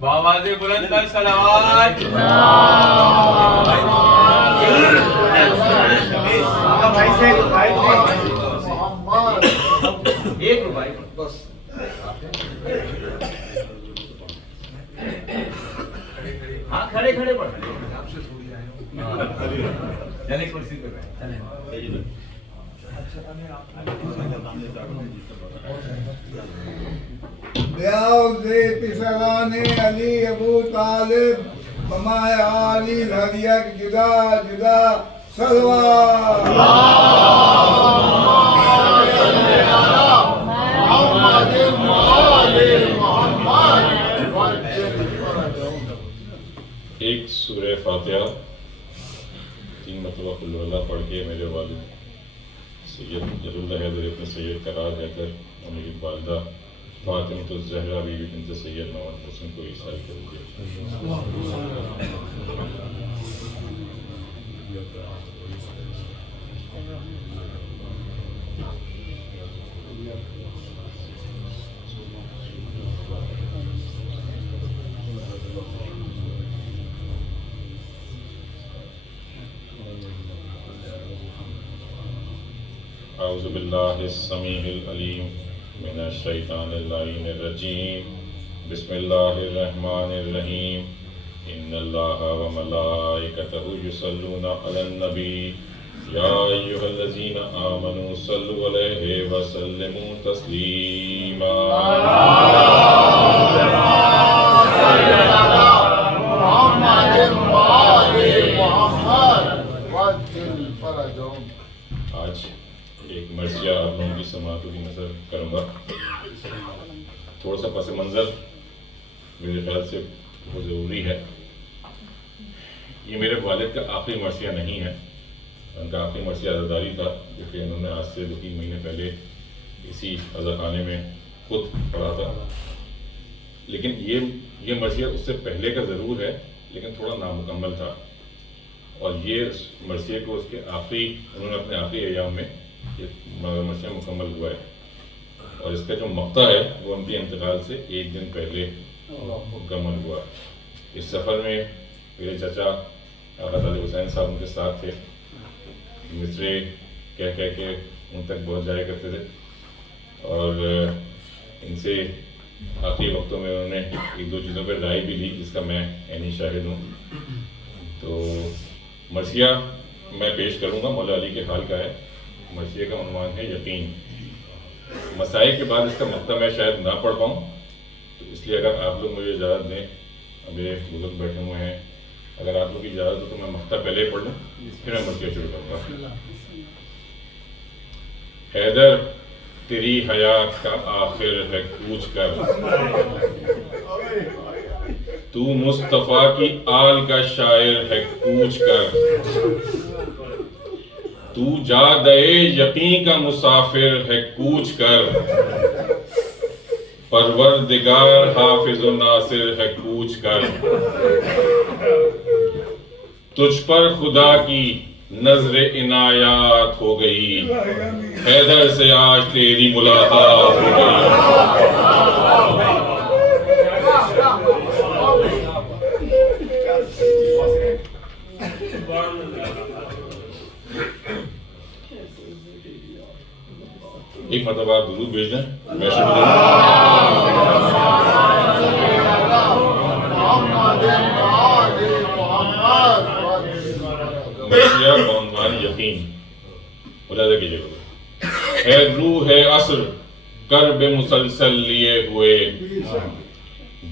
بآواز بلند تر صلوات. ایک روپئے بس. ہاں کھڑے کھڑے پڑھ. چلے کرسی پہ بیٹھ. پسران علی ابو طالب ممائے علی ہدیہ جدا جدا صلوات. ایک سورہ فاتحہ 3 مرتبہ قل ہو اللہ پڑھ کے میرے والد سید جلاللہ حیدر ابن سید قرار حیدر اور میری والدہ فاطمہ الزہرا بیوی بنت سید محمد حسن کو عیسائی کر دیا. اعوذ باللہ السمیع العلیم من الشیطان اللعین الرجیم. بسم اللہ الرحمن الرحیم. ان اللہ وملائکتہ یصلون علی النبی یا ایھا الذین آمنوا صلوا علیہ وسلموا تسلیما. آج ایک مرثیہ آپ لوگوں کی سماعتوں کی نظر کروں گا. تھوڑا سا پس منظر میرے خیال سے بہت ضروری ہے. یہ میرے والد کا آخری مرثیہ نہیں ہے. ان کا آخری مرثیہ عزاداری تھا جو کہ انہوں نے آج سے 2-3 مہینے پہلے اسی عزاخانے میں خود پڑھا تھا. لیکن یہ مرثیہ اس سے پہلے کا ضرور ہے لیکن تھوڑا نامکمل تھا. اور یہ مرثیے کو اس کے انہوں نے اپنے آخری ایام میں یہ مرثیہ مکمل ہوا ہے. اور اس کا جو مقطع ہے وہ ان کے انتقال سے 1 دن پہلے مکمل ہوا. اس سفر میں میرے چچا آقا طالب حسین صاحب ان کے ساتھ تھے. مصرے کہہ کے ان تک پہنچ جایا کرتے تھے اور ان سے آخری وقتوں میں انہوں نے 1-2 چیزوں پہ رائے بھی لی جس کا میں عینی شاہد ہوں. تو مرثیہ میں پیش کروں گا مولا علی کے حال کا ہے. مرثیے کا عنوان ہے یقین. مسائل کے بعد اس کا مقطع میں شاید نہ پڑھ پاؤں تو اس لیے اگر آپ لوگ مجھے اجازت دیں, میرے بزرگ بیٹھے ہوئے ہیں, اگر آپ لوگ کی اجازت ہو تو میں مقطع پہلے ہی پڑھ لوں پھر میں مرثیہ شروع کروں گا. حیدر تیری حیات کا آخر ہے کوچ کر, تو مصطفیٰ کی آل کا شاعر ہے کوچ کر, تو جادے یقین کا مسافر ہے کوچ کر, پروردگار حافظ و ناصر ہے کوچ کر, تجھ پر خدا کی نظر عنایات ہو گئی, حیدر سے آج تیری ملاقات ہو گئی. ایک مرتبہ آپ درود بھیج دیں. میں شروع کروں. مرثیہ بعنوان یقین. ملاحظہ کیجیے گا. ہے روح عصر کرب مسلسل لیے ہوئے,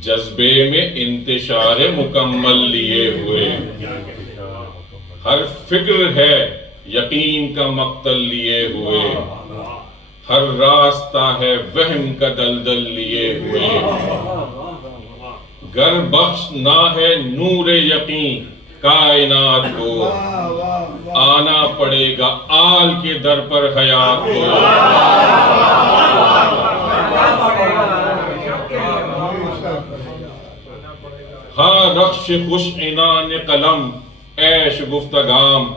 جذبے میں انتشار مکمل لیے ہوئے, ہر فکر ہے یقین کا مقتل لیے ہوئے, ہر راستہ ہے وہم کا دلدل لیے ہوئے, گر بخش نہ ہے نور یقین کائنات کو, آنا پڑے گا آل کے در پر حیات کو. ہاں رخش خوش عنان قلم عیش گفتگام,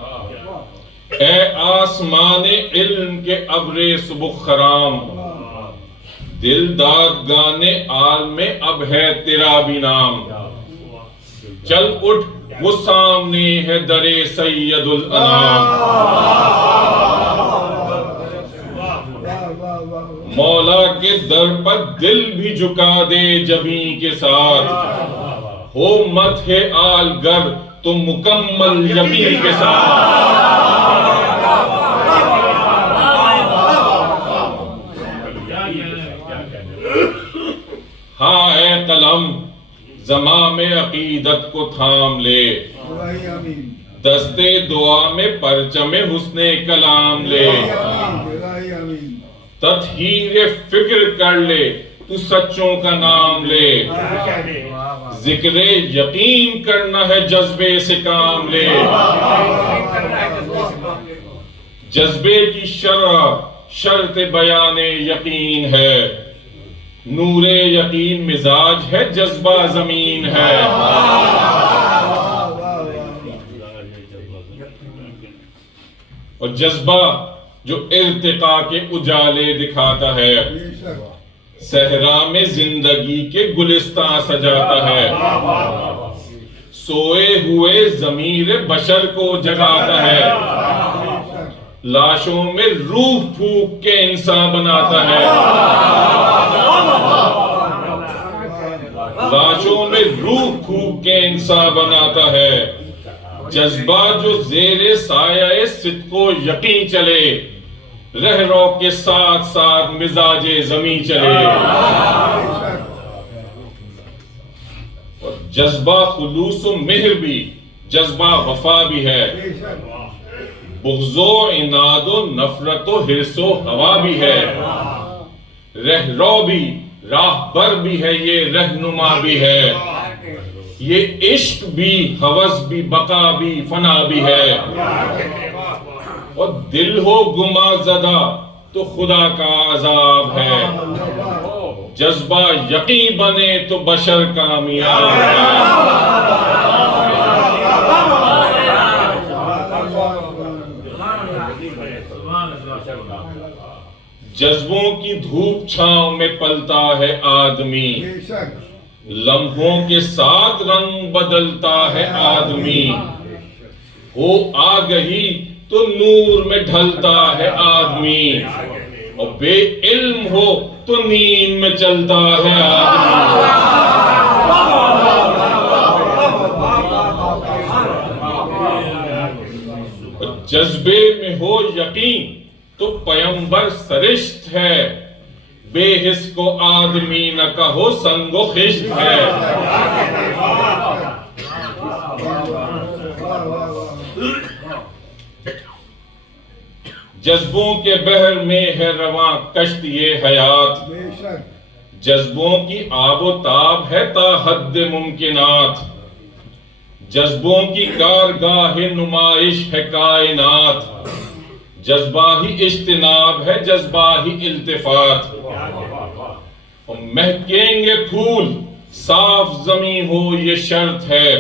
اے آسمان علم کے ابر سبک خرام, دلداد گانے آل میں اب ہے تیرا بھی نام، چل اٹھ وہ سامنے ہے در سید الانام، مولا کے در پر دل بھی جھکا دے جبیں کے ساتھ، ہو مدح آل گر تو مکمل یقین کے ساتھ۔ ہاں اے قلم زماں میں عقیدت کو تھام لے، دستے دعا میں پرچم حسن کلام لے، تطہیر فکر کر لے تو سچوں کا نام لے، ذکر یقین کرنا ہے جذبے سے کام لے، جذبے کی شرح شرط بیان یقین ہے، نور یقین مزاج ہے جذبہ زمین ہے، اور جذبہ جو ارتقاء کے اجالے دکھاتا ہے، صحرا میں زندگی کے گلستان سجاتا ہے، سوئے ہوئے ضمیر بشر کو جگاتا ہے، لاشوں میں روح پھونک کے انسان بناتا ہے، لاشوں میں روح پھونک کے انسان بناتا ہے، جذبہ جو زیر سایہ صدق و یقین چلے، رہ رو کے ساتھ ساتھ مزاج زمین چلے، اور جذبہ خلوص و مہر بھی، جذبہ وفا بھی ہے، بغض و عناد و نفرت و حرص و ہوا بھی ہے، رہرو بھی، راہ بر بھی ہے، یہ رہنما بھی ہے، یہ عشق بھی، ہوس بھی، بقا بھی، فنا بھی ہے، اور دل ہو گما زدہ تو خدا کا عذاب ہے، جذبہ یقین بنے تو بشر کامیاب ہے۔ جذبوں کی دھوپ چھاؤں میں پلتا ہے آدمی، لمحوں کے ساتھ رنگ بدلتا ہے آدمی، ہو آگہی تو نور میں ڈھلتا ہے آدمی، اور بے علم ہو تو نیند میں چلتا ہے آدمی۔ جذبے میں ہو یقین تو پیمبر سرشت ہے، بے حس کو آدمی نہ کہو سنگ و خشت ہے، جذبوں کے بحر میں ہے رواں کشتی حیات، جذبوں کی آب و تاب ہے تا حد ممکنات، جذبوں کی کارگاہ نمائش ہے کائنات، جذبہ ہی اجتناب ہے، جذبہ ہی التفات، اور مہکیں گے پھول صاف زمین ہو یہ شرط ہے،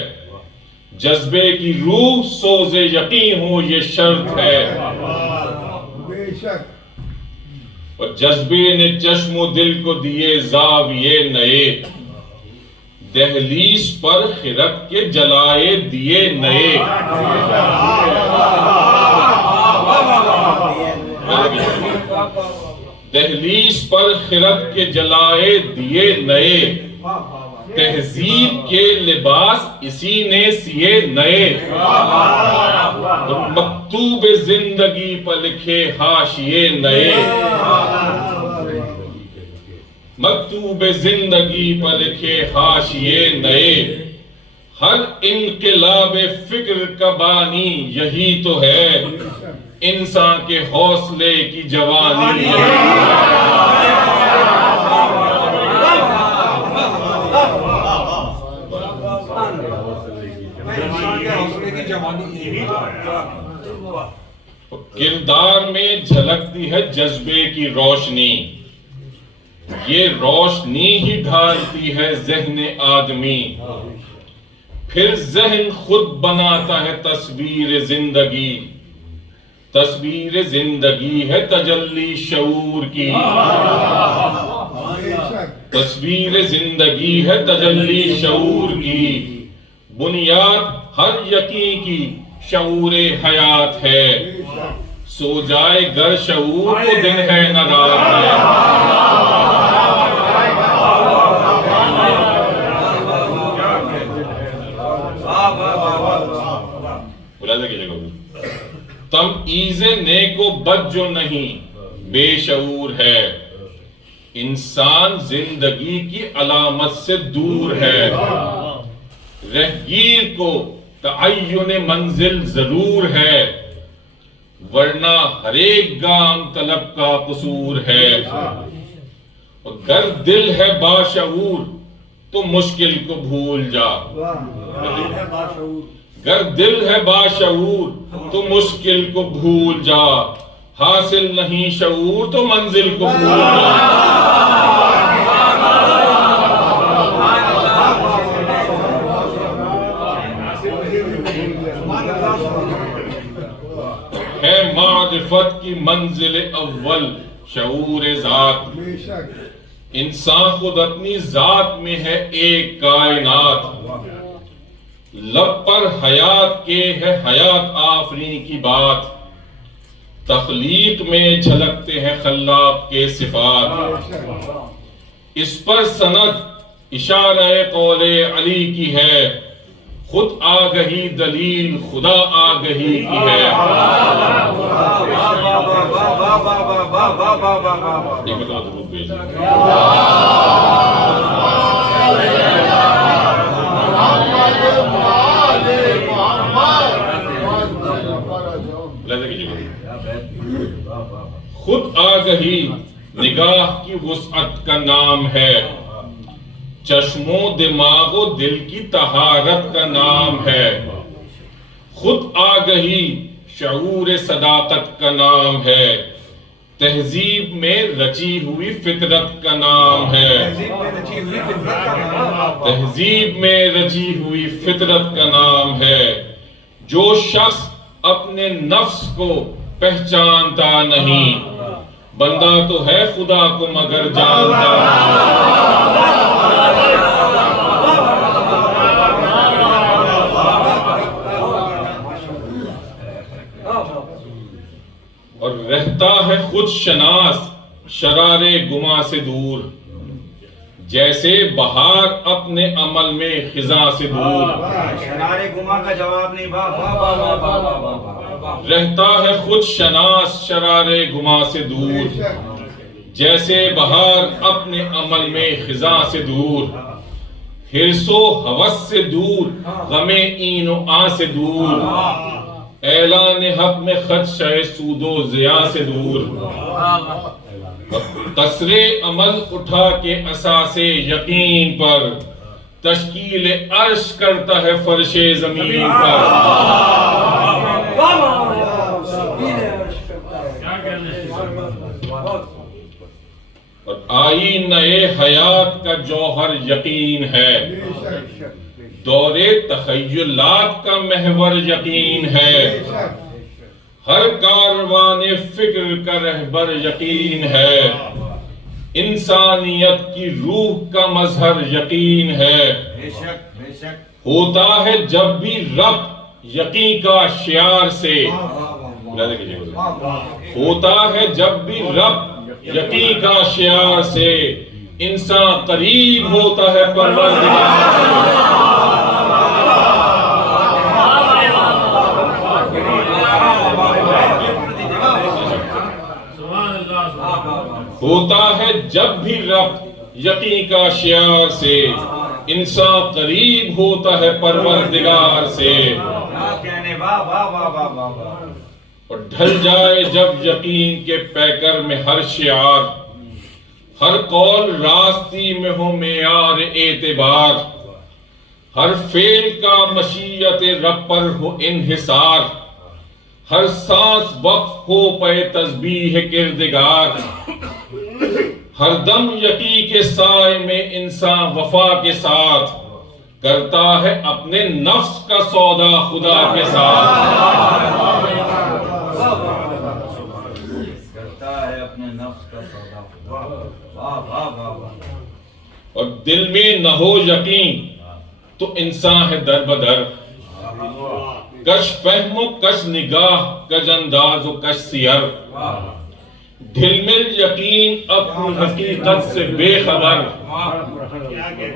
جذبے کی روح سوز یقین ہو یہ شرط ہے، اور جذبے نے چشم و دل کو دیے زاویے نئے، دہلیز پر خرد کے جلائے دیے نئے، دہلیز پر خرد کے جلائے دیے نئے، تہذیب کے لباس اسی نے سیے نئے، مکتوب زندگی پر لکھے حاشیے نئے، مکتوب زندگی پر لکھے حاشیے نئے، ہر انقلاب فکر کا بانی یہی تو ہے، انسان کے حوصلے کی جوانی ہے۔ کردار میں جھلکتی ہے جذبے کی روشنی، یہ روشنی ہی ڈھالتی ہے ذہن آدمی، پھر ذہن خود بناتا ہے تصویر زندگی، تصویر زندگی ہے تجلی شعور کی، تصویر زندگی ہے تجلی شعور کی، بنیاد ہر یقین کی شعور حیات ہے، سو جائے گر شعور تو دن ہے نہ رات ہے۔ ملاحظہ کیجئے گا، تمعیز نیک و بد جو نہیں بے شعور ہے، انسان زندگی کی علامت سے دور ہے، رہگیر کو تعین منزل ضرور ہے، ورنہ ہر ایک گام طلب کا قصور ہے، گر دل ہے باشعور تو مشکل کو بھول جا، گر دل ہے باشعور تو مشکل کو بھول جا، حاصل نہیں شعور تو منزل کو بھول جا۔ ہے معرفت کی منزل اول شعور ذات، انسان خود اپنی ذات میں ہے ایک کائنات، لب پر حیات کے ہے حیات آفرین کی بات، تخلیق میں جھلکتے ہیں خلاق کے صفات، اس پر سند اشارہ قول علی کی ہے، خود آگہی دلیل خدا آگہی کی ہے۔ ایک بتا درود بھیجئے۔ خود آگہی نگاہ کی وسعت کا نام ہے، چشم و دماغ و دل کی طہارت کا نام ہے، خود آگہی شعور صداقت کا نام ہے، تہذیب میں رچی ہوئی فطرت کا نام ہے، تہذیب میں رچی ہوئی فطرت کا نام ہے، جو شخص اپنے نفس کو پہچانتا نہیں، بندہ تو ہے خدا کو مگر جانتا اور رہتا ہے خود شناس شرار گما سے دور، جیسے بہار اپنے عمل میں خزاں سے دور، شرار گما کا جواب نہیں، رہتا ہے خود شناس شرار گما سے دور، جیسے بہار اپنے عمل میں خزاں سے دور، حرص و ہوس سے دور، غم این و آ سے دور، اعلان حق میں خدشہ سود و ضیاء سے دور، قصر عمل اٹھا کے اساس یقین پر، تشکیل عرش کرتا ہے فرش زمین پر، اور آئینہ حیات کا جوہر یقین ہے، دور تخیلات کا محور یقین ہے، ہر کاروان فکر کا رہبر یقین ہے، انسانیت کی روح کا مظہر یقین ہے، ہوتا ہے جب بھی رب یقین کا شعار سے، ہوتا ہے جب بھی رب یقین کا شعار سے، انسان قریب ہوتا ہے پروردگار سے، ہوتا ہے جب بھی رب یقین کا شعار سے، انسان قریب ہوتا ہے پروردگار سے، اور ڈھل جائے جب یقین کے پیکر میں ہر شعار، ہر قول راستی میں ہو معیار اعتبار، ہر فعل کا مشیت رب پر ہو انحصار، ہر سانس وقف ہو پے تسبیح کردگار، ہر دم یقین کے سائے میں انسان وفا کے ساتھ کرتا ہے اپنے نفس کا سودا خدا کے ساتھ، اور دل میں نہ ہو یقین تو انسان ہے در بدر. کش فہم و کش نگاہ کش انداز و کش سیر. دل میں یقین اپنی حقیقت سے بے خبر.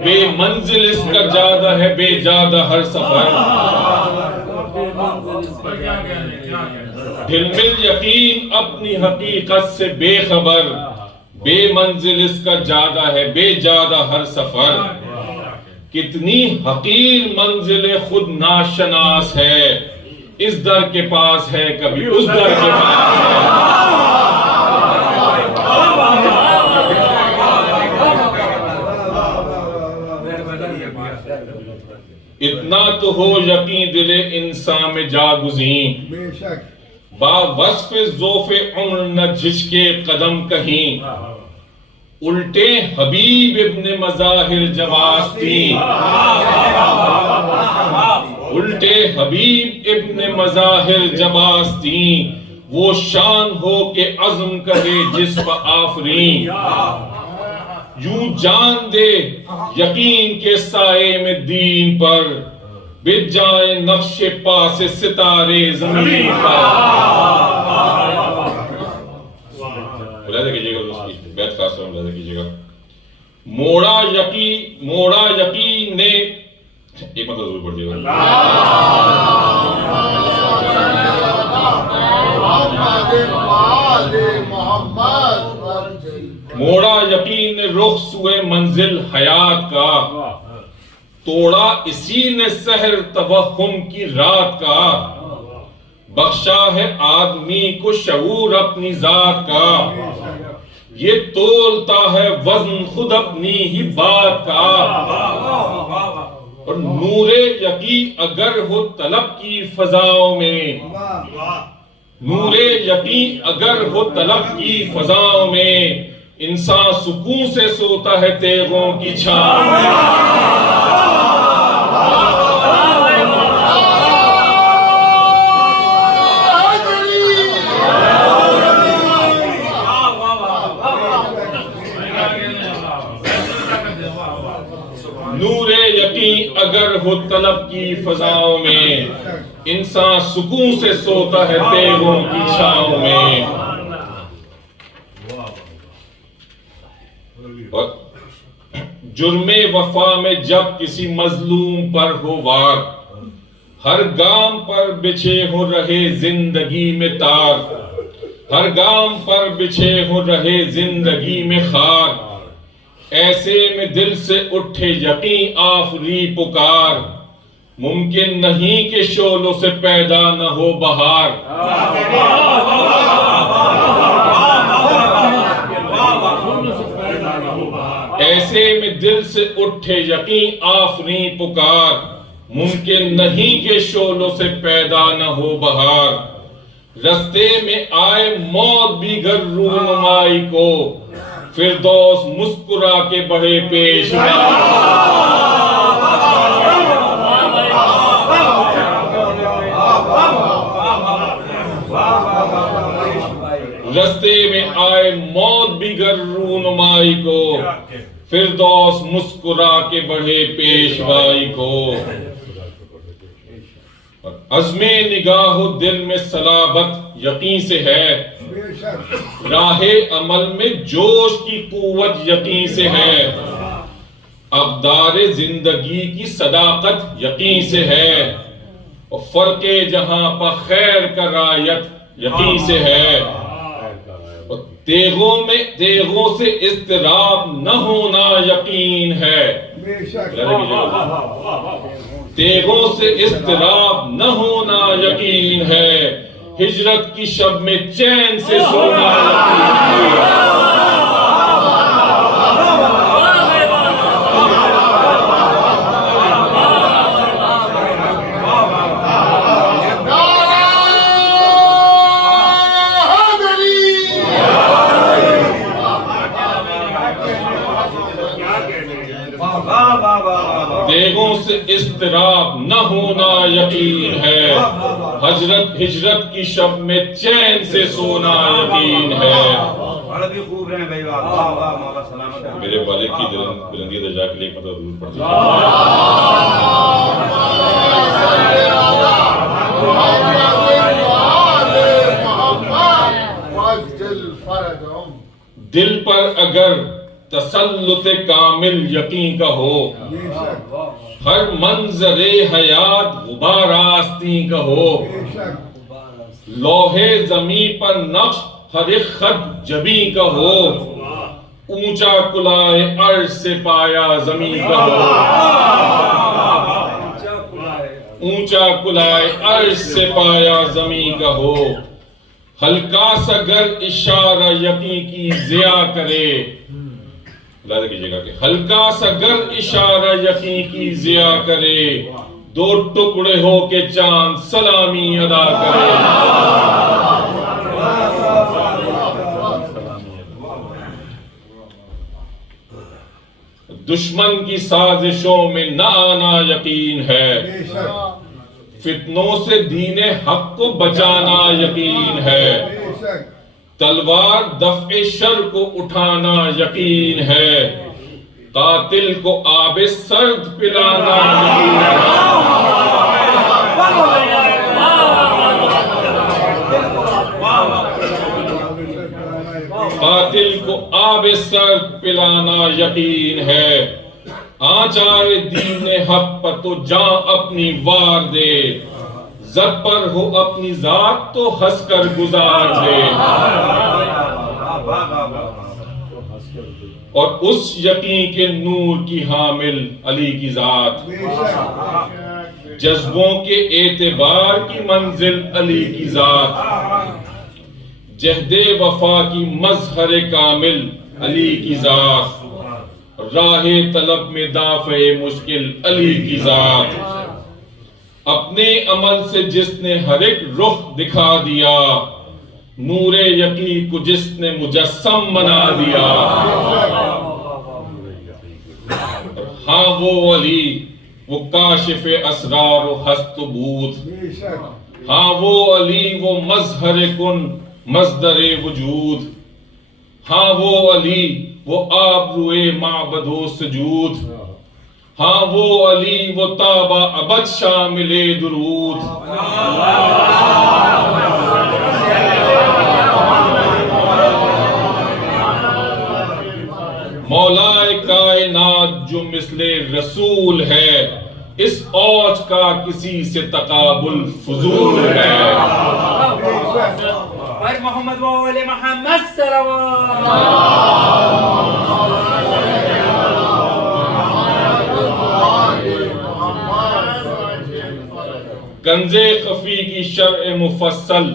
بے منزل اس کا جادہ ہے بے جادہ ہر سفر. دل میں یقین اپنی حقیقت سے بے خبر. بے منزل اس کا جادہ ہے بے جادہ ہر سفر. کتنی حقیر منزل خود ناشناس ہے. اس در کے پاس ہے کبھی اس در کے پاس ہے. اتنا تو ہو یقین دل انسان میں جاگزیں. بے شک با وصف ذوف عمر نہ جھجکے قدم کہیں. الٹے حبیب ابن مظاہر جب آستیں. الٹے حبیب ابن مظاہر جب آستیں. وہ شان ہو کہ عزم کرے جس پہ آفریں. یوں جان دے یقین کے سائے میں دین پر. بچ جائے نقش پاس ستارے زمین پر. ملاحظہ کیجئے گا اس کی بیعت خاص طور ملاحظہ کیجئے گا. موڑا یقین نے ایک مطلب ضرور پڑھ دیئے گا. موڑا یقین نے رخ سوئے منزل حیات کا. توڑا اسی نے سحر توہم کی رات کا. بخشا ہے آدمی کو شعور اپنی ذات کا. یہ تولتا ہے وزن خود اپنی ہی بات کا. اور نور یقین اگر ہو طلب کی فضاؤں میں. نور یقین اگر ہو طلب کی فضاؤں میں. انسان سکون سے سوتا ہے تیغوں کی چھاؤں میں. نور یقین اگر ہو طلب کی فضاؤں میں. انسان سکون سے سوتا ہے تیغوں کی چھاؤں میں. اور جرم وفا میں جب کسی مظلوم پر ہو وار. ہر گام پر بچھے ہو رہے زندگی میں تار. ہر گام پر بچھے ہو رہے زندگی میں خار. ایسے میں دل سے اٹھے یقین آفری پکار. ممکن نہیں کہ شعلوں سے پیدا نہ ہو بہار. ایسے میں دل سے اٹھے یقین آفری پکار. ممکن نہیں کہ شعلوں سے پیدا نہ ہو بہار. رستے میں آئے موت بھی گر رونمائی کو. فردوس مسکرا کے بڑھے پیش میں. رستے میں آئے موت بھی گر رونمائی کو. فردوس مسکرا کے بڑھے پیشوائی کو. عزم نگاہ و دل میں صلابت یقین سے ہے. راہ عمل میں جوش کی قوت یقین سے ہے. اقدار زندگی کی صداقت یقین سے ہے. اور فرق جہاں پر خیر کا رایت یقین سے ہے. اور تیغوں سے اضطراب نہ ہونا یقین ہے. تیغوں سے اضطراب نہ ہونا یقین ہے. ہجرت کی شب میں چین سے سونا یقین ہے. تیغوں سے اضطراب نہ ہونا یقین ہے. ہجرت کی شب میں چین سے سونا یقین ہے. بھی خوب رہیں بھائی، واہ واہ واہ، مولا سلامت رکھے۔ میرے والد کی بلندی درجات کے لیے ایک مرتبہ درود پڑھ دیجیے۔ دل پر اگر تسلط کامل یقین کا ہو، بے شک ہر منظر حیات غبار آستین کا ہو، بے شک لوہے زمین پر نقش ہر ایک خط جبیں کا ہو، اونچا کلائے عرش سے پایا زمین کا ہو، اونچا کلائے عرش سے پایا زمین کا ہو، ہلکا سا گر اشارہ یقین کی ضیا کرے، لازم کیجئے گا کہ ہلکا سا گر اشارہ یقین کی ضیا کرے، دو ٹکڑے ہو کے چاند سلامی ادا کرے۔ دشمن کی سازشوں میں نہ آنا یقین ہے، بے شک فتنوں سے دین حق کو بچانا یقین ہے، بے شک تلوار دفع شر کو اٹھانا یقین ہے، قاتل کو آب سرد پلانا یقین ہے، قاتل کو آب سرد پلانا یقین ہے، آ جائے دین حق پر تو جان اپنی وار دے، زد پر ہو اپنی ذات تو ہنس کر گزار دے، اور اس یقین کے نور کی حامل علی کی ذات، بے شک جذبوں کے اعتبار کی منزل علی کی ذات، جہد وفا کی مظہر کامل علی کی ذات، راہ طلب میں دافع مشکل علی کی ذات، اپنے عمل سے جس نے ہر ایک رخ دکھا دیا، نور یقین کو جس نے مجسم بنا دیا، ہاں وہ علی وہ کاشف اسرار و ہست و بود، بے شک ہاں وہ علی وہ مظہر کن مصدر وجود، ہاں وہ علی وہ آبروئے معبد و سجود، ہاں وہ علی وہ تابہ ابد شامل درود، مولا کائنات جو مثل رسول ہے، اس اوج کا کسی سے تقابل فضول ہے، بے شک پر محمد و آل محمد صلوات۔ کنز خفی کی شرع مفصل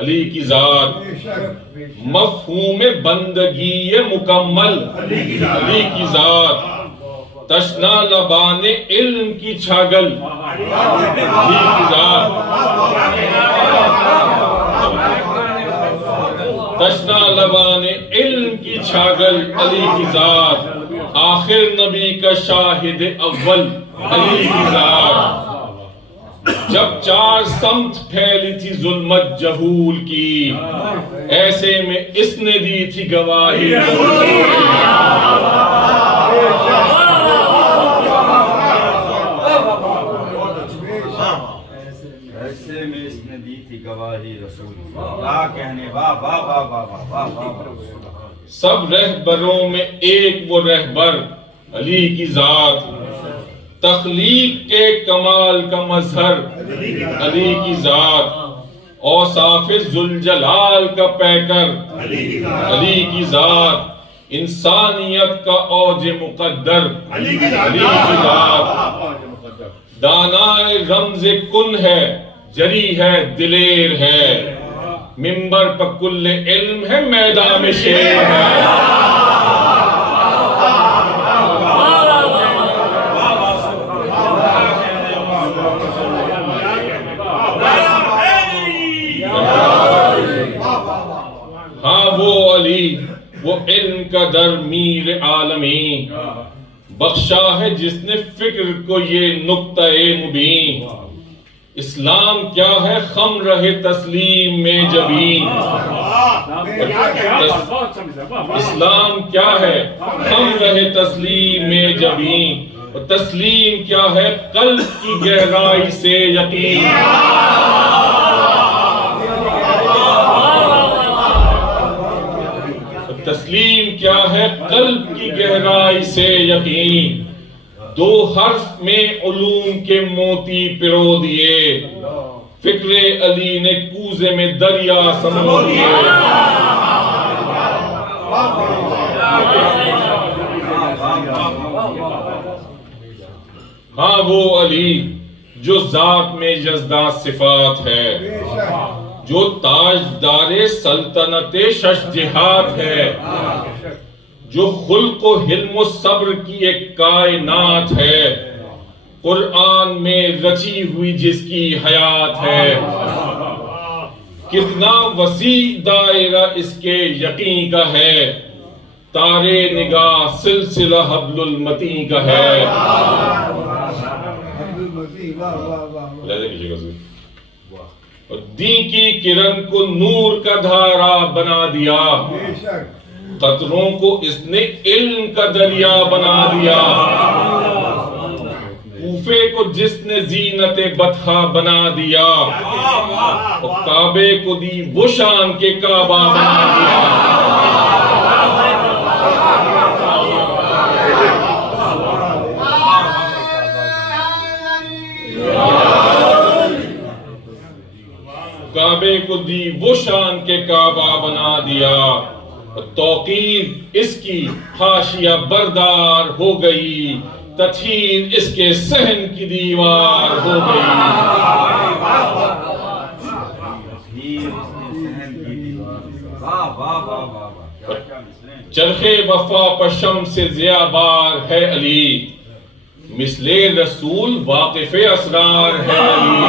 علی کی ذات، بے شک مفہوم بندگی مکمل علی کی ذات، تشنا لبان علم کی چھاگل علی کی ذات، تشنا لبان علم کی چھاگل علی کی ذات، آخر نبی کا شاہد اول علی کی ذات، جب چار سمت پھیلی تھی ظلمت جہول کی، ایسے میں اس نے دی تھی گواہی رسول کی، ایسے میں اس نے دی تھی گواہی رسول کی، کیا کہنے، واہ واہ واہ واہ واہ واہ واہ۔ سب رہبروں میں ایک وہ رہبر علی کی ذات، تخلیق کے کمال کا مظہر علی کی ذات، اوصاف ذوالجلال کا پیکر علی کی ذات، انسانیت کا اوج مقدر علی کی ذات، دانائے رمز کن ہے، جری ہے، دلیر ہے، منبر پر کل علم ہے، میدان میں شیر ہے، ہاں وہ علی وہ علم کا در میر عالمی، بخشا ہے جس نے فکر کو یہ نقطہ مبین، اسلام کیا ہے خم رہے تسلیم میں جبین. اسلام کیا ہے خم رہے تسلیم میں جبین. اور تسلیم کیا ہے قلب کی گہرائی سے یقین. تسلیم کیا ہے قلب کی گہرائی سے یقین. دو حرف میں علوم کے موتی پرو دیے. فکر علی نے کوزے میں دریا سمو دیے. ہاں وہ علی جو ذات میں جزدہ صفات ہے, جو تاجدار سلطنت شش جہات ہے, جو خلق و حلم و صبر کی ایک کائنات ہے, قرآن میں رچی ہوئی جس کی حیات ہے. کتنا وسیع دائرہ اس کے یقین کا ہے, تارے نگاہ سلسلہ حبل المتین کا ہے. اور دین کی کرن کو نور کا دھارا بنا دیا, قطروں کو اس نے علم کا دریا بنا دیا. کوفے کو جس نے زینت بطحا بنا دیا, اور کعبے کو دی وہ شان کے کعبہ بنا دیا. کعبے کو دی وہ شان کے کعبہ بنا دیا. توقیر اس کی حاشیہ بردار ہو گئی, تطہیر اس کے صحن کی دیوار ہو گئی. چرخ وفا پشم سے ضیا بار ہے علی, مثل رسول واقف اسرار ہے علی.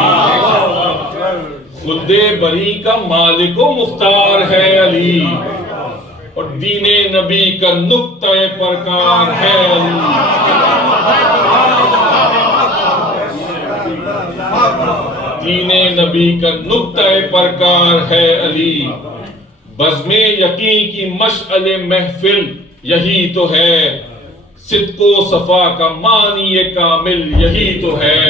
خلد بری کا مالک و مختار ہے علی, اور دین نبی کا نقطہ پرکار ہے علی. دین نبی کا نقطہ پرکار ہے علی. بزم یقین کی مشعل محفل یہی تو ہے, صدق و صفا کا معنی کامل یہی تو ہے.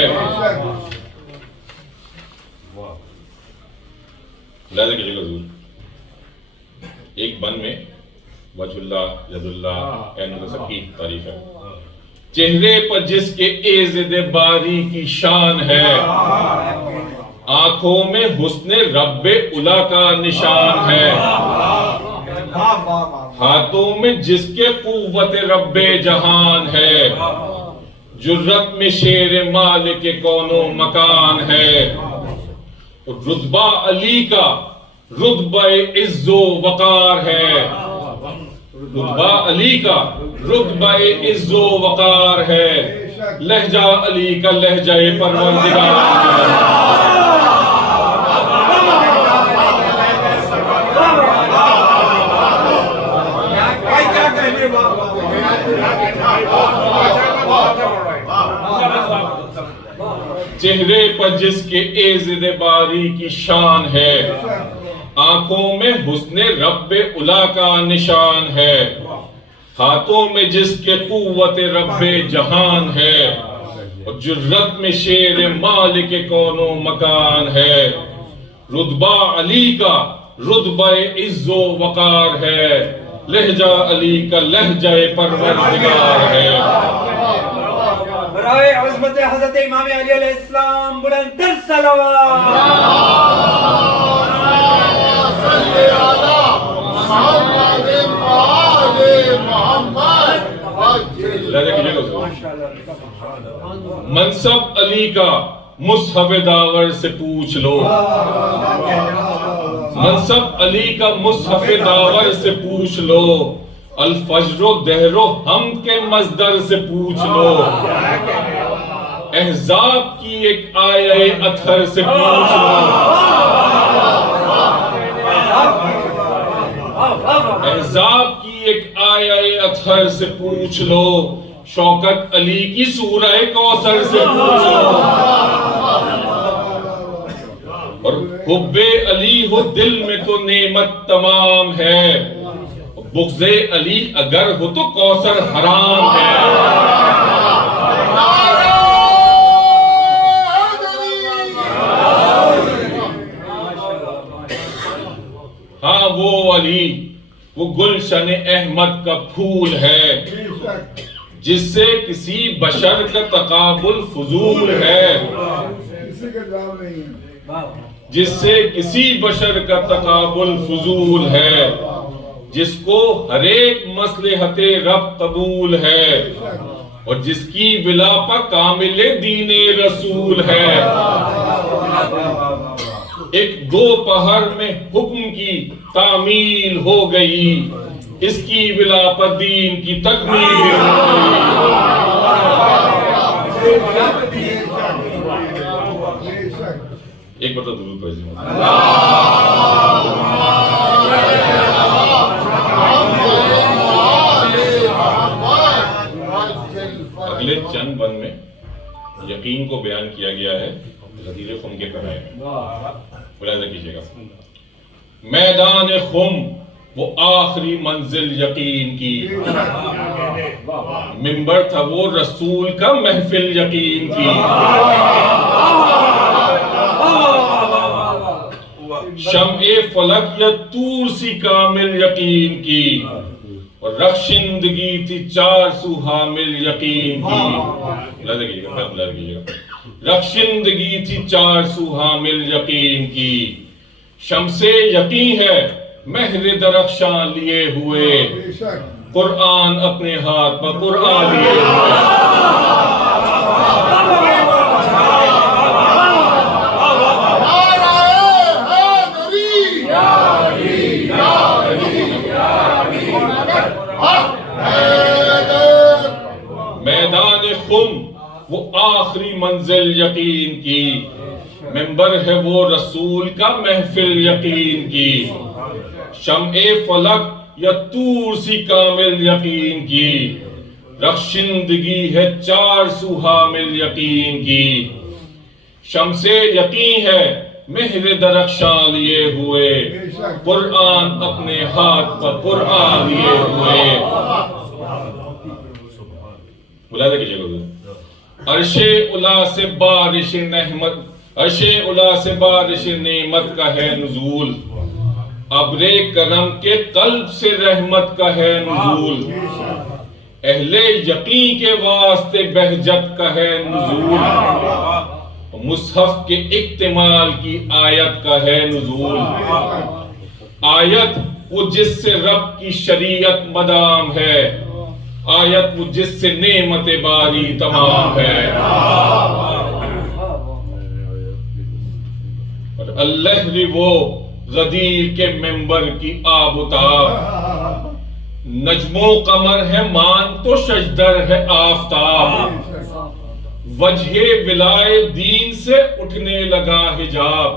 لہذا کیجئے گا حضور, ایک بن میں وجہ اللہ ید اللہ این سب کی تعریف ہے. چہرے پر جس کے عزت باری کی شان ہے, آنکھوں میں حسن رب الا کا نشان ہے. ہاتھوں میں جس کے قوت رب جہان ہے, جرت میں شیر مالک کون و مکان ہے. رتبہ علی کا رتبہ عز و وقار ہے, رتبہ علی کا رتبہ عز و وقار ہے. لہجہ علی کا لہجہ پروردگار ہے. چہرے پر جس کے عزت باری کی شان ہے, آنکھوں میں حسن رب الا کا نشان ہے. ہاتھوں میں جس کے قوت رب جہان ہے, اور جرت میں شیر مالک کون و مکان ہے. رتبہ علی کا رتبہ عز و وقار ہے, لہجہ علی کا لہجہ پروردگار ہے. برائے عظمت حضرت امام علی علیہ السلام بلند تر صلوات. منصب علی کا مصحف داور سے پوچھ لو, منصب علی کا مصحف داور سے پوچھ لو. الفجر و دہر و ہم کے مصدر سے پوچھ لو. احزاب کی ایک آیہ اطہر سے پوچھ لو. احزاب کی ایک آیہ اطہر سے پوچھ لو. شوکت علی کی سورہ کوثر سے پوچھ لو. حب علی ہو دل میں تو نعمت تمام ہے، بغض علی اگر ہو تو کوثر حرام ہے۔ ہاں وہ علی، وہ گلشن احمد کا پھول ہے، جس سے کسی بشر کا تقابل فضول ہے، کسی کا جواب نہیں ہے۔ جس سے کسی بشر کا تقابل فضول ہے، جس کو ہر ایک مصلحت رب قبول ہے، اور جس کی ولا پر کامل دین رسول ہے۔ ایک دو پہر میں حکم کی تعمیل ہو گئی، اس کی ولا پر دین کی تکمیل ہو گئی۔ ایک بتا درود پڑھیے۔ اگلے چند بند میں یقین کو بیان کیا گیا ہے غدیر خم کے قرائے میں، ملاحظہ کیجئے گا۔ میدان خم وہ آخری منزل یقین کی، منبر تھا وہ رسول کا محفل یقین کی، شمع فلک یا طور سی کامل یقین کی، اور رخشندگی تھی 400 حامل یقین کی۔ ملاحظہ کیجئے گا، ملاحظہ کیجئے گا۔ رخشندگی تھی 400 حامل یقین کی، شمس یقین ہے مہر درخشاں لیے ہوئے، قرآن اپنے ہاتھ پر قرآن لیے ہوئے۔ میدان خم وہ آخری منزل یقین کی، منبر ہے وہ رسول کا محفل یقین کی، شمع فلک یا طور سی کامل یقین کی، رخشندگی ہے 400 حامل یقین کی، شمس یقین ہے مہر درخشاں لیے ہوئے، قرآن اپنے ہاتھ پر قرآن لیے ہوئے۔ ملاحظہ کیجئے گا۔ عرش الا سے بارش نعمت، عرش الا سے بارش نعمت کا ہے نزول، ابر کرم کے قلب سے رحمت کا ہے نزول، اہل یقین کے واسطے بہجت کا ہے نزول، مصحف کے اکتمال کی آیت کا ہے نزول۔ آیت وہ جس سے رب کی شریعت مدام ہے، آیت وہ جس سے نعمت باری تمام ہے۔ اور اللہ وہ غدیر کے منبر کی آب و تاب، نجم و قمر ہے مان تو شجدر ہے آفتاب، وجہ ولائے دین سے اٹھنے لگا حجاب،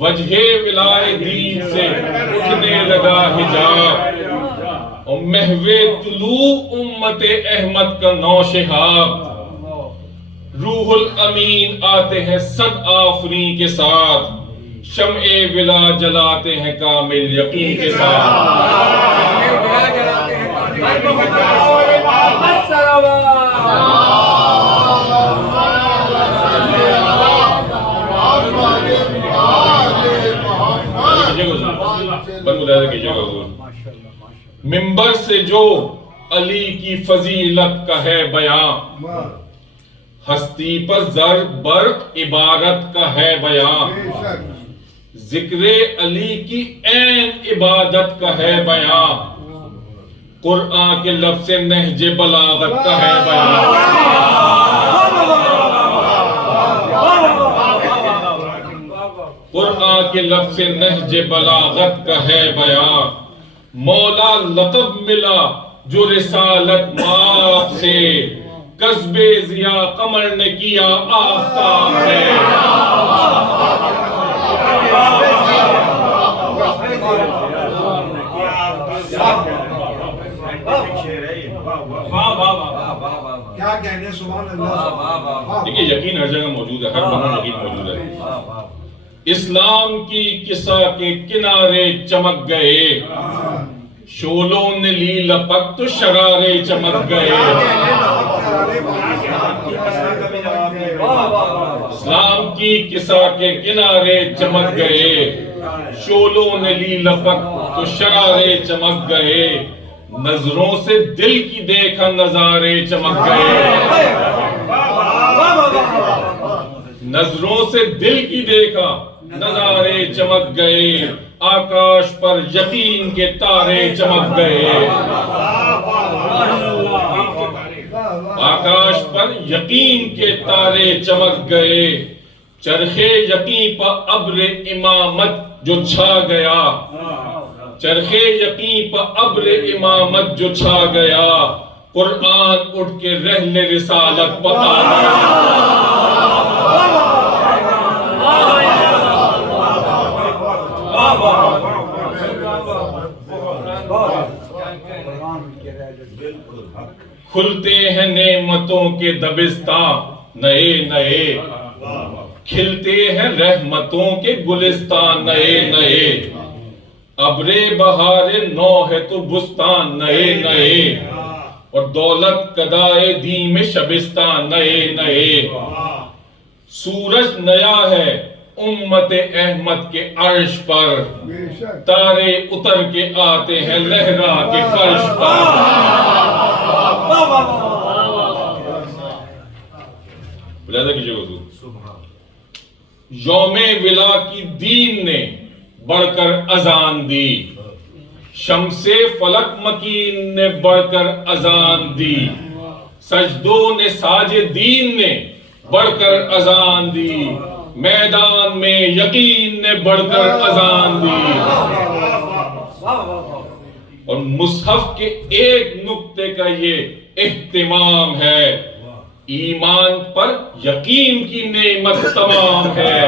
وجہ ولائے دین سے اٹھنے لگا حجاب، اور محو طلوع امت احمد کا نوشہاب، روح الامین آتے ہیں 100 آفرین کے ساتھ، شمع ولا جلاتے ہیں کامل یقین کے ساتھ۔ منبر سے جو علی کی فضیلت کا ہے بیان، ہستی پر زر برق عبارت کا ہے بیان، ذکر علی کی عین عبادت کا ہے بیان، قرآن کے لفظ نہج بلاغت کا ہے بیان، قرآن کے لفظ نہج بلاغت کا ہے بیان، مولا لقب ملا جو رسالت ماپ سے، قصب ضیا قمر نے کیا آفتاب سے۔ شعر ہے یہ. واہ واہ واہ واہ واہ واہ. کیا کہنے سبحان اللہ. واہ واہ واہ. دیکھیے یقین ہر جگہ موجود ہے، ہر بنا یقین موجود ہے. واہ واہ. اسلام کی کسا کے کنارے چمک گئے، شولوں نے لی لپک تو شرارے چمک گئے. اسلام کی کسا کے کنارے چمک گئے، شولوں نے لی لپک تو شرارے چمک گئے. نظروں سے دل کی دیکھا نظارے چمک گئے، نظروں سے دل کی دیکھا نظارے چمک گئے. آکاش پر یقین کے تارے چمک گئے، آکاش پر یقین کے تارے چمک گئے. چرخے یقین پر ابر امامت جو چھا گیا، چرخے یقین پر ابر امامت جو چھا گیا. قرآن اٹھ کے رحل رسالت پر آ گیا. کھلتے ہیں نعمتوں کے دبستان نئے نئے، کھلتے ہیں رحمتوں کے گلستان نئے نئے. ابرے بہار نو ہے تو بستان نئے نئے، اور دولت کدائے دی میں شبستان نئے نئے. سورج نیا ہے امت احمد کے عرش پر، تارے اتر کے آتے ہیں لہرا کے فرش پر. ملاحظہ کیجئے حضور، یوم ولا کی دین نے بڑھ کر اذان دی، شمس فلک مکین نے بڑھ کر اذان دی، سجدوں نے ساجدین نے بڑھ کر اذان دی، میدان میں یقین نے بڑھ کر اذان دی. اور مصحف کے ایک نقطے کا یہ اہتمام ہے، ایمان پر یقین کی نعمت تمام ہے.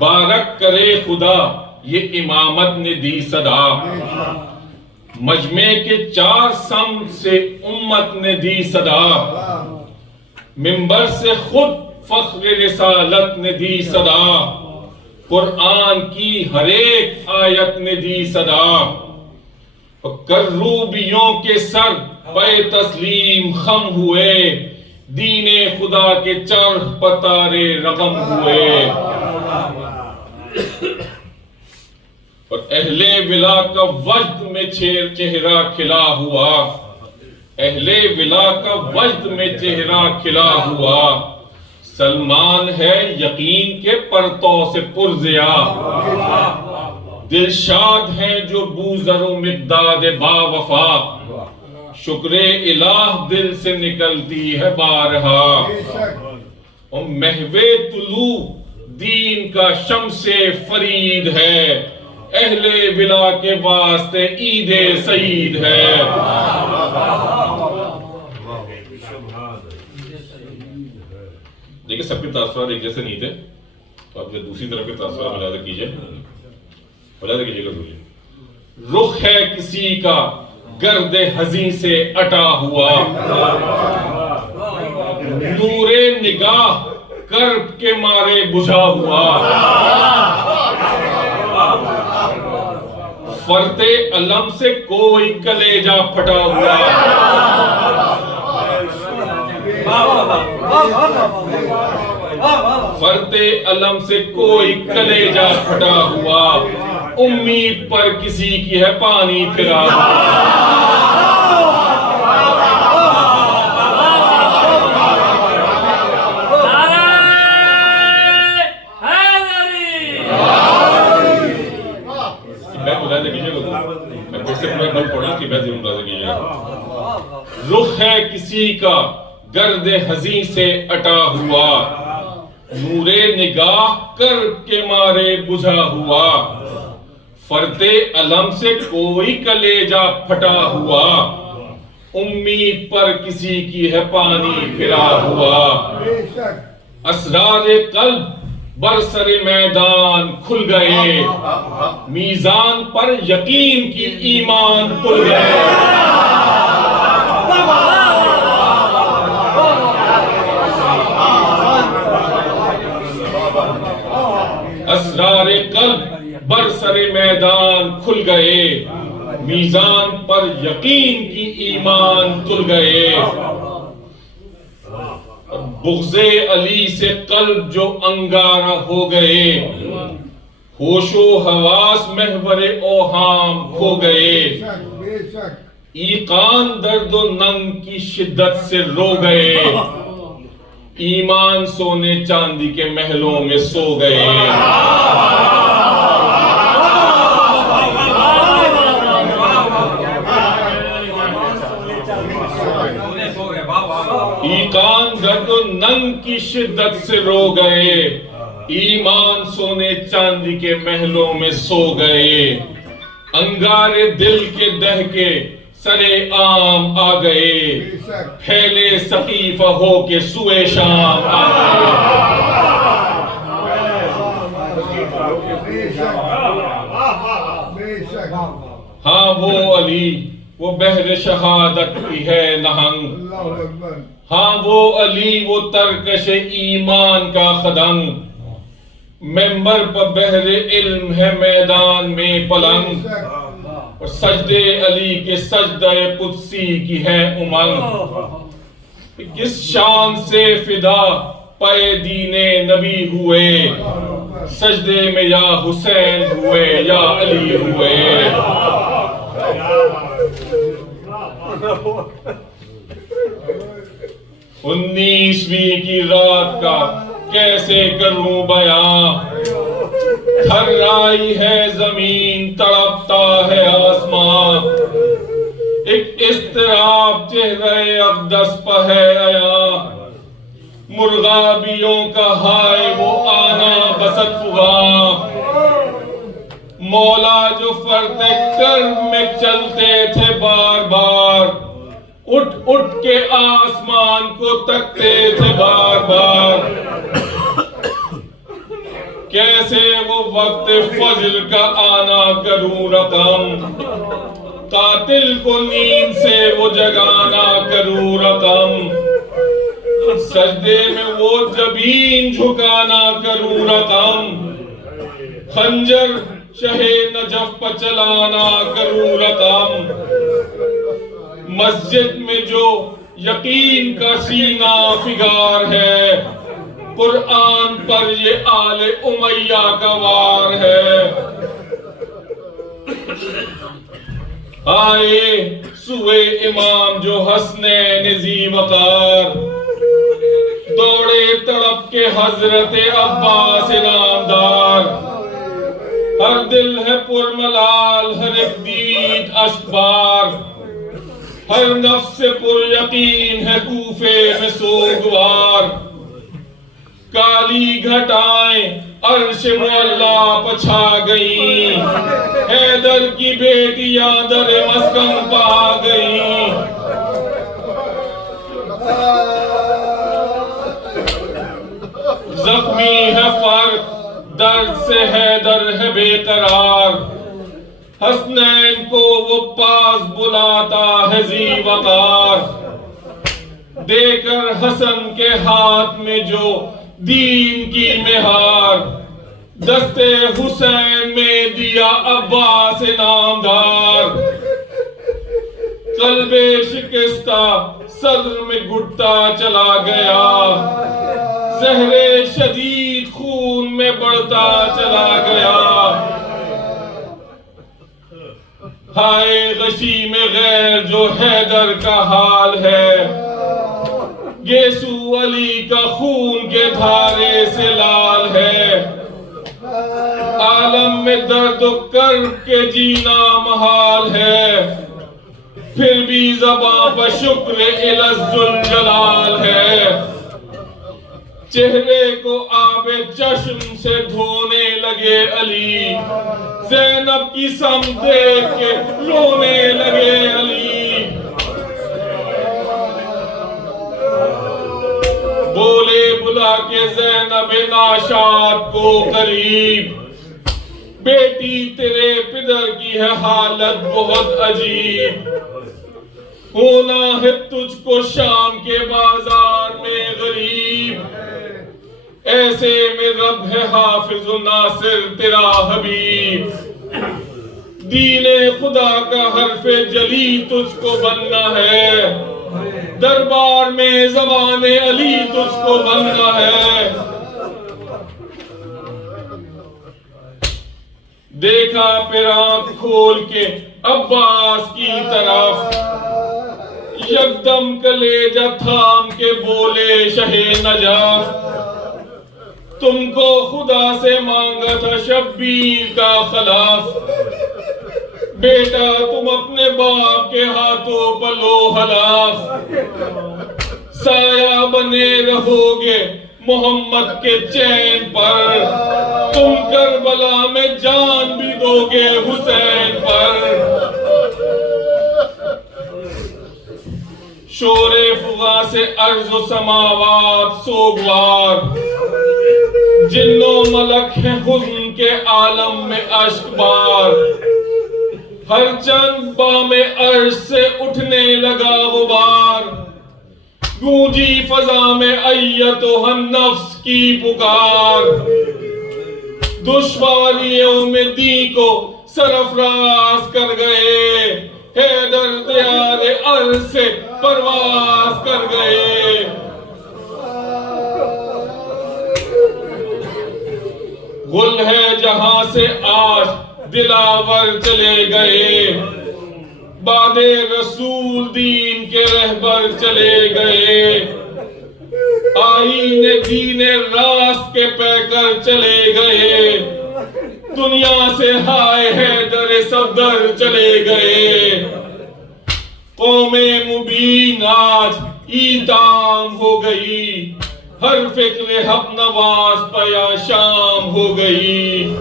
بارک کرے خدا یہ امامت نے دی صدا، مجمع کے چار سمت سے امت نے دی صدا. منبر سے خود فخر رسالت نے دی صدا، قرآن کی ہر ایک آیت نے دی صدا. کروبیوں کے سر پہ تسلیم خم ہوئے، دین خدا کے چرخ پتارے رقم ہوئے. اور اہل ولا کا وجد میں چہرہ کھلا ہوا، اہل ولا کا وجد میں چہرہ کھلا ہوا. سلمان ہے یقین کے پرتو سے پرزیا، دلشاد ہیں جو بوزر و مقداد با وفا. شکر الہ دل سے نکلتی ہے بارہا، اور محو طلوع دین کا شمس فرید ہے، اہل ولا کے واسطے عید سعید ہے. دیکھیں سب کے تاثرات ایک جیسے نہیں تھے، تو آپ جو دوسری طرف کے تاثرات ملاحظہ کیجئے، ملاحظہ کیجئے گا ضروری. رخ ہے کسی کا گرد حزین سے اٹا ہوا، نور نگاہ کرب کے مارے بجھا ہوا. فرط علم سے کوئی کلیجہ پھٹا ہوا، فرط علم سے کوئی کلیجہ پھٹا ہوا. امید پر کسی کی ہے پانی پھرا رخ ہے کسی کا گرد حزین سے اٹا ہوا، نور نگاہ کرب کے مارے بجھا ہوا. فرد علم سے کوئی کلیجہ پھٹا ہوا، امید پر کسی کی ہے پانی پھرا ہوا. اسرار قلب برسر میدان کھل گئے، میزان پر یقین کی ایمان کھل گئے۔ اسرار قلب برسر میدان کھل گئے، میزان پر یقین کی ایمان کھل گئے۔ بغض علی سے قلب جو انگارہ ہو گئے، ہوش و حواس محور اوہام کھو گئے، بے شک ایقان درد و ننگ کی شدت سے رو گئے، ایمان سونے چاندی کے محلوں میں سو گئے۔ ایقان درد و ننگ کی شدت سے رو گئے، ایمان سونے چاندی کے محلوں میں سو گئے، انگارے دل کے دہکے سرے عام آ گئے، پھیلے سقیفہ ہو کے سوئے شام آ بے شک ہاں وہ علی وہ بحر شہادت کی ہے نہنگ، اللہ اکبر ہاں وہ علی وہ ترکش ایمان کا خدنگ، ممبر پر بحر علم ہے میدان میں پلنگ، اور سجدے علی کے سجدہ قدسی کی ہے امنگ، کس شان سے فدا پائے دین نبی ہوئے، سجدے میں یا حسین ہوئے یا علی ہوئے۔ 19ویں کی رات کا کیسے کروں بیان، تھر آئی ہے زمین تڑپتا ہے آسمان، ایک اضطراب چہرے اقدس پہ ہے عیاں، مرغابیوں کا ہائے وہ آنا بسط فغاں، مولا جو فرد کرم میں چلتے تھے بار بار، اٹھ اٹھ کے آسمان کو تکتے تھے بار بار، کیسے وہ وقت فجر کا آنا کروں رقم، قاتل کو نیند سے وہ جگانا کروں رقم، سجدے میں وہ جبین جھکانا کروں رقم، خنجر شہ نجف پر چلانا کروں رقم، مسجد میں جو یقین کا سینہ فگار ہے، قرآن پر یہ آل امیہ کا وار ہے، آئے سوئے امام جو حسنین ذی وقار، دوڑے تڑپ کے حضرت عباس نامدار، ہر دل ہے پرملال ہر ایک دید اشکبار، ہر نفس سے پر یقین ہے کوفے میں سوگوار، کالی گھٹائیں عرش معلا پچھا گئیں، حیدر کی بیٹیاں در مسکن پا گئیں، زخمی ہے فرق درد سے حیدر ہے بے قرار، حسنین کو وہ پاس بلاتا ہے ذی وقار، دے کر حسن کے ہاتھ میں جو دین کی مہار، دستے حسین میں دیا عباس نامدار، قلب شکستہ صدر میں گھٹتا چلا گیا، زہر شدید خون میں بڑھتا چلا گیا، ہائے غشیم غیر جو حیدر کا حال ہے، یسوع علی کا خون کے دھارے سے لال ہے، عالم میں درد و کرب کے جینا محال ہے، پھر بھی زباں پر شکر الذوالجلال ہے، چہرے کو آب چشم سے دھونے لگے علی، زینب کی سمت دیکھ کے رونے لگے علی، بولے بلا کے زینب ناشاد کو قریب، بیٹی تیرے پدر کی ہے حالت بہت عجیب، ہونا ہے تجھ کو شام کے بازار میں غریب، ایسے میں رب ہے حافظ و ناصر تیرا حبیب، دین خدا کا حرف جلی تجھ کو بننا ہے، دربار میں زبان علی تجھ کو بننا ہے، دیکھا پھر آنکھ کھول کے عباس کی طرف، یکدم کلیجہ تھام کے بولے شہ نجف، تم کو خدا سے مانگا تھا شبیر کا خلاف، بیٹا تم اپنے باپ کے ہاتھوں پلو حلاف، سایہ بنے رہو گے محمد کے چین پر، تم کربلا میں جان بھی دو گے حسین پر، شور فغاں سے ارض و سماوات سوگوار، جن و ملک ہیں حزن کے عالم میں اشک بار، ہر چند بام عرش سے اٹھنے لگا غبار، گونجی فضا میں ایتھا النفس کی پکار، دشواریوں میں دی کو سرفراز کر گئے، حیدر دیار ارض سے پرواز کر گئے، گل ہے جہاں سے آج دلاور چلے گئے، بعد رسول دین کے رہبر چلے گئے، آئین دین راست کے پیکر چلے گئے، دنیا سے ہائے حیدر صفدر چلے گئے، قوم مبین آج ایتام ہو گئی، ہر فکر حق نواز پیا شام ہو گئی،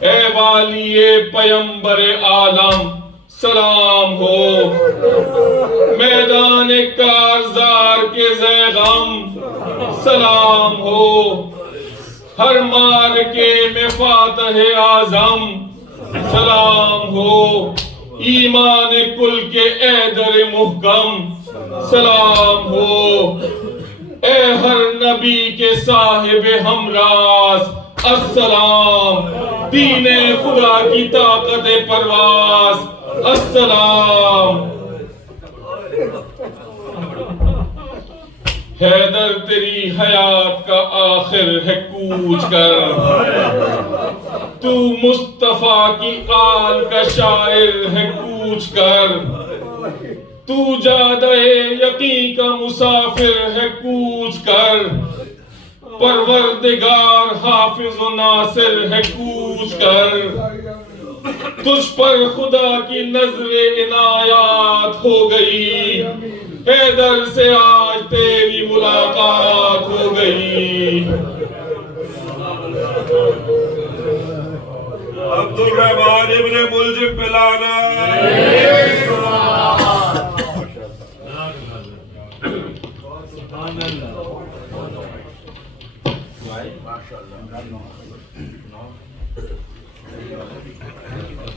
اے والی پیمبر عالم سلام ہو، میدان کارزار کے زیغم سلام ہو، ہر مارکے میں فاتح اعظم سلام ہو، ایمان کل کے ایدر محکم سلام ہو، اے ہر نبی کے صاحب ہمراز السلام، دین خدا کی طاقت پرواز السلام، حیدر تیری حیات کا آخر ہے کوچ کر، تو مصطفیٰ کی آل کا شاعر ہے کوچ کر، تو جادہ یقین کا مسافر ہے کوچ کر، پروردگار حافظ و ناصر ہے کوچ کر، تجھ پر خدا کی نظر عنایات ہو گئی، حیدر سے آج تیری ملاقات ہو گئی، عبدالرحمن ابن ملجم پلانا، ماشاءاللہ